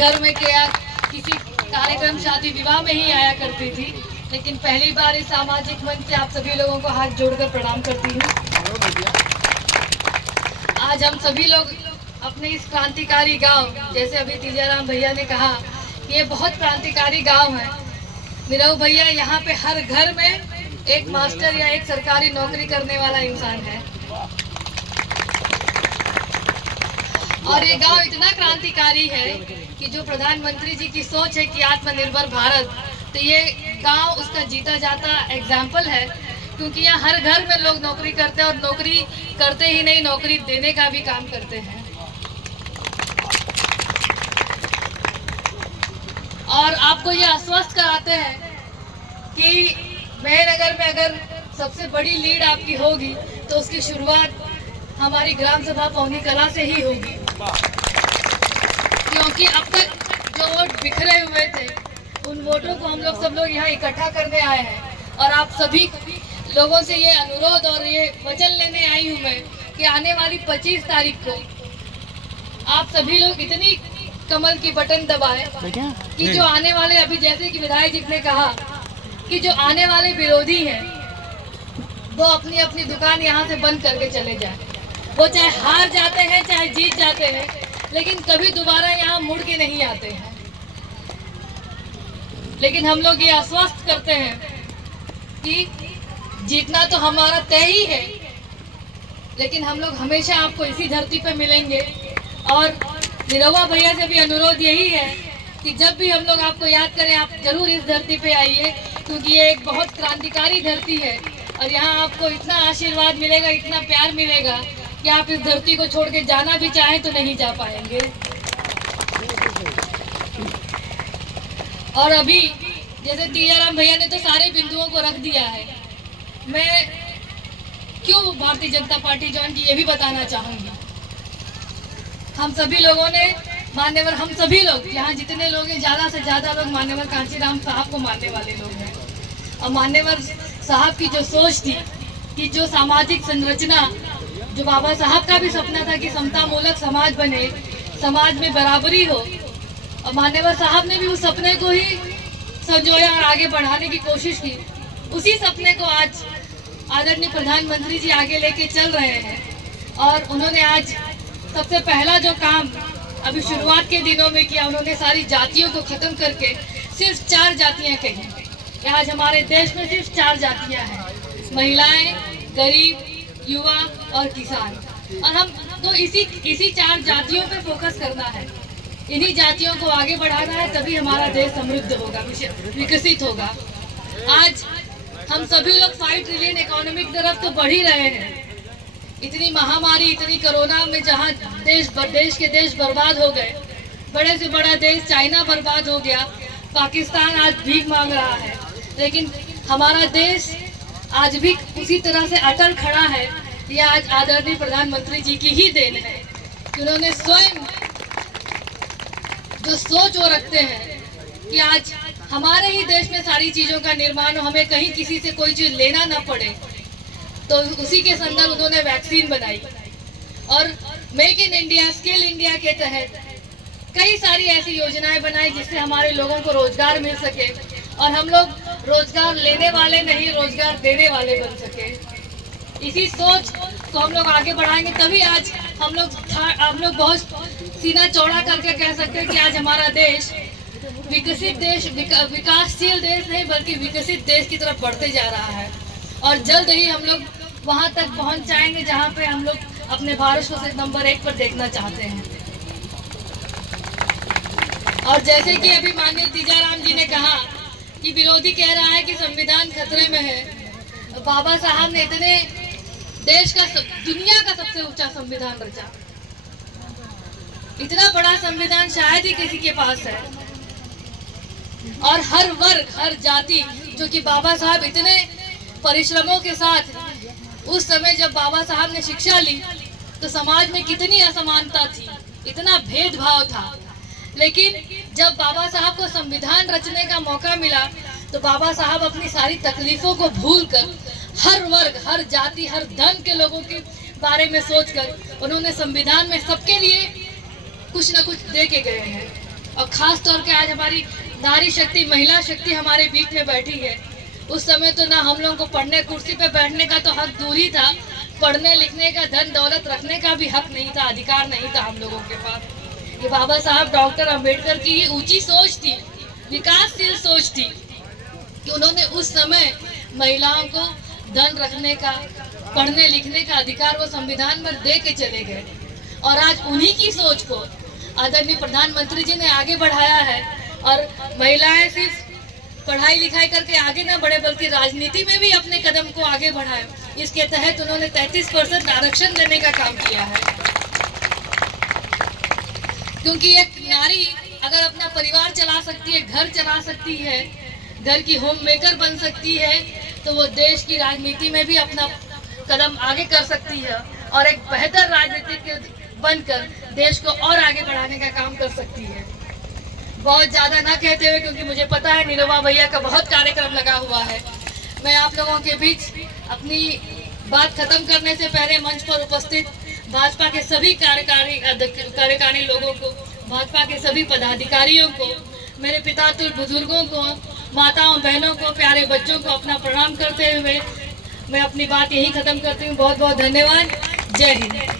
घर में क्या किसी कार्यक्रम शादी विवाह में ही आया करती थी, लेकिन पहली बार इस सामाजिक मंच से आप सभी लोगों को हाथ जोड़कर प्रणाम करती हूँ। आज हम सभी लोग अपने इस क्रांतिकारी गांव, जैसे अभी तीजाराम भैया ने कहा कि ये बहुत क्रांतिकारी गांव है। निरहु भैया, यहाँ पे हर घर में एक मास्टर या एक सरकारी नौकरी करने वाला इंसान है। और ये गांव इतना क्रांतिकारी है कि जो प्रधानमंत्री जी की सोच है कि आत्मनिर्भर भारत, तो ये गांव उसका जीता जाता एग्जाम्पल है। क्योंकि यहाँ हर घर में लोग नौकरी करते हैं और नौकरी करते ही नहीं, नौकरी देने का भी काम करते हैं। और आपको ये आश्वस्त कराते हैं कि मेहनगर में अगर सबसे बड़ी लीड आपकी होगी तो उसकी शुरुआत हमारी ग्राम सभा पौनी कला से ही होगी। क्योंकि अब तक जो वोट बिखरे हुए थे, उन वोटों को हम लोग सब लोग यहाँ इकट्ठा करने आए हैं। और आप सभी लोगों से ये अनुरोध और ये वचन लेने आई हूँ मैं कि आने वाली 25 तारीख को आप सभी लोग इतनी कमल की बटन दबाएं कि जो आने वाले, अभी जैसे कि विधायक जी ने कहा कि जो आने वाले विरोधी हैं वो अपनी अपनी दुकान यहाँ से बंद करके चले जाएं। वो चाहे हार जाते हैं चाहे जीत जाते हैं, लेकिन कभी दोबारा यहाँ मुड़ के नहीं आते हैं। लेकिन हम लोग ये आश्वस्त करते हैं कि जीतना तो हमारा तय ही है, लेकिन हम लोग हमेशा आपको इसी धरती पर मिलेंगे। और निरहुआ भैया से भी अनुरोध यही है कि जब भी हम लोग आपको याद करें, आप जरूर इस धरती पे आइए, क्योंकि ये एक बहुत क्रांतिकारी धरती है। और यहाँ आपको इतना आशीर्वाद मिलेगा, इतना प्यार मिलेगा कि आप इस धरती को छोड़ के जाना भी चाहें तो नहीं जा पाएंगे। और अभी जैसे तीजाराम भैया ने तो सारे बिंदुओं को रख दिया है, मैं क्यों भारतीय जनता पार्टी ज्वाइन की ये भी बताना चाहूंगी। हम सभी लोगों ने मान्यवर, हम सभी लोग यहाँ जितने लोग हैं, ज्यादा से ज्यादा लोग मान्यवर कांचीराम साहब को मानने वाले लोग हैं। और मान्यवर साहब की जो सोच थी कि जो सामाजिक संरचना, जो बाबा साहब का भी सपना था कि समता मूलक समाज बने, समाज में बराबरी हो, और मान्यवर साहब ने भी उस सपने को ही संजोया और आगे बढ़ाने की कोशिश की। उसी सपने को आज आदरणीय प्रधानमंत्री जी आगे लेके चल रहे हैं। और उन्होंने आज सबसे पहला जो काम अभी शुरुआत के दिनों में किया, उन्होंने सारी जातियों को खत्म करके सिर्फ 4 जातियां कही। आज हमारे देश में सिर्फ 4 जातियां हैं, महिलाएं, गरीब, युवा और किसान। और हम तो इसी 4 जातियों पे फोकस करना है, इन्हीं जातियों को आगे बढ़ाना है, तभी हमारा देश समृद्ध होगा, विकसित होगा। आज हम सभी लोग 5 ट्रिलियन इकोनॉमी की तरफ तो बढ़ ही रहे हैं। इतनी महामारी, इतनी कोरोना में जहाँ देश के देश बर्बाद हो गए, बड़े से बड़ा देश चाइना बर्बाद हो गया, पाकिस्तान आज भीख मांग रहा है, लेकिन हमारा देश आज भी उसी तरह से अटल खड़ा है। ये आज आदरणीय प्रधानमंत्री जी की ही देन है कि उन्होंने स्वयं जो सोच वो रखते हैं कि आज हमारे ही देश में सारी चीजों का निर्माण हो, हमें कहीं किसी से कोई चीज लेना ना पड़े। तो उसी के संदर्भ उन्होंने वैक्सीन बनाई और make in India, skill India के तहत कई सारी ऐसी योजनाएं बनाई जिससे हमारे लोगों को रोजगार मिल सके और हम लोग रोजगार लेने वाले नहीं, रोजगार देने वाले बन सके। इसी सोच को हम लोग आगे बढ़ाएंगे, तभी आज हम लोग बहुत सीना चौड़ा करके कह सकते हैं कि आज हमारा देश विकसित देश, विकासशील देश नहीं बल्कि विकसित देश की तरफ बढ़ते जा रहा है। और जल्द ही हम लोग वहां तक पहुंच जाएंगे जहां पे हम लोग अपने भारत को सिर्फ नंबर 1 पर देखना चाहते हैं। और जैसे कि अभी माननीय तीजाराम जी ने कहा कि विरोधी कह रहा है कि संविधान खतरे में है, तो बाबा साहब ने इतने देश का, दुनिया का सबसे ऊंचा संविधान रचा। इतना बड़ा संविधान शायद ही किसी के पास है। और हर वर्ग, हर जाति, जो कि बाबा साहब इतने परिश्रमों के साथ, उस समय जब बाबा साहब ने शिक्षा ली तो समाज में कितनी असमानता थी, इतना भेदभाव था। लेकिन जब बाबा साहब को संविधान रचने का मौका मिला तो बाबा साहब अपनी सारी तकलीफों को भूलकर हर वर्ग, हर जाति, हर धर्म के लोगों के बारे में सोचकर उन्होंने संविधान में सबके लिए कुछ न कुछ दे के गए हैं। और खास तौर के आज हमारी नारी शक्ति, महिला शक्ति हमारे बीच में बैठी है। उस समय तो ना हम लोगों को पढ़ने कुर्सी पे बैठने का तो हक दूर ही था, पढ़ने लिखने का, धन दौलत रखने का भी हक नहीं था, अधिकार नहीं था हम लोगों के पास। ये बाबा साहब डॉक्टर अंबेडकर की ये ऊंची सोच थी, विकासशील सोच थी कि उन्होंने उस समय महिलाओं को धन रखने का, पढ़ने लिखने का अधिकार वो संविधान में दे के चले गए। और आज उन्हीं की सोच को आदरणीय प्रधानमंत्री जी ने आगे बढ़ाया है। और महिलाएं सिर्फ पढ़ाई लिखाई करके आगे ना बढ़े बल्कि राजनीति में भी अपने कदम को आगे बढ़ाए। इसके तहत उन्होंने 33% आरक्षण देने का काम किया है। क्योंकि एक नारी अगर अपना परिवार चला सकती है, घर चला सकती है, घर की होम मेकर बन सकती है, तो वो देश की राजनीति में भी अपना कदम आगे कर सकती है और एक बेहतर राजनीतिक बनकर देश को और आगे बढ़ाने का काम कर सकती है। बहुत ज़्यादा ना कहते हुए, क्योंकि मुझे पता है निरुमा भैया का बहुत कार्यक्रम लगा हुआ है, मैं आप लोगों के बीच अपनी बात खत्म करने से पहले मंच पर उपस्थित भाजपा के सभी कार्यकारी लोगों को, भाजपा के सभी पदाधिकारियों को, मेरे पितातुल बुजुर्गों को, माताओं बहनों को, प्यारे बच्चों को अपना प्रणाम करते हुए मैं अपनी बात यही खत्म करती हूँ। बहुत बहुत धन्यवाद। जय हिंद।